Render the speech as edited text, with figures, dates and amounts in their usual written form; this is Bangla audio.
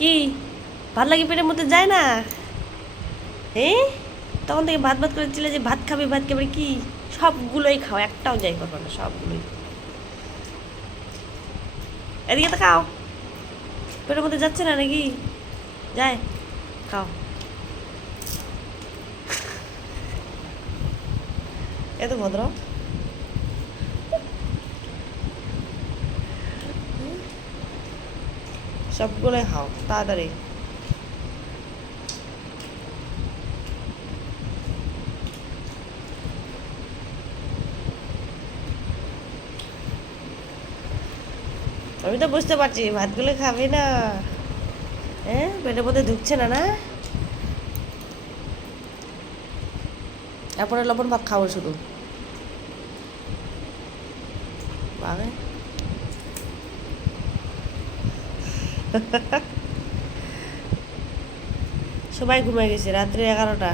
কি ভাত লাগে পেটের মধ্যে যায় না? হ্যাঁ, তখন থেকে ভাত ভাত করে যে ভাত খাবে ভাত খাবে, কি সবগুলোই খাও, একটাও যাই করবো না, সবগুলোই। এদিকে তো খাও, পেটের মধ্যে যাচ্ছে না নাকি? যায়, খাও। এত ভদ্র। সবগুলোই খাও তাড়াতাড়ি। আমি তো বুঝতে পারছি ভাতগুলো খাবে না। হ্যাঁ, পেটের মধ্যে ঢুকছে না না? তারপরে লবণ ভাত খাবো শুধু। বাবা, সবাই ঘুমিয়ে গেছে, রাত্রি 11টা।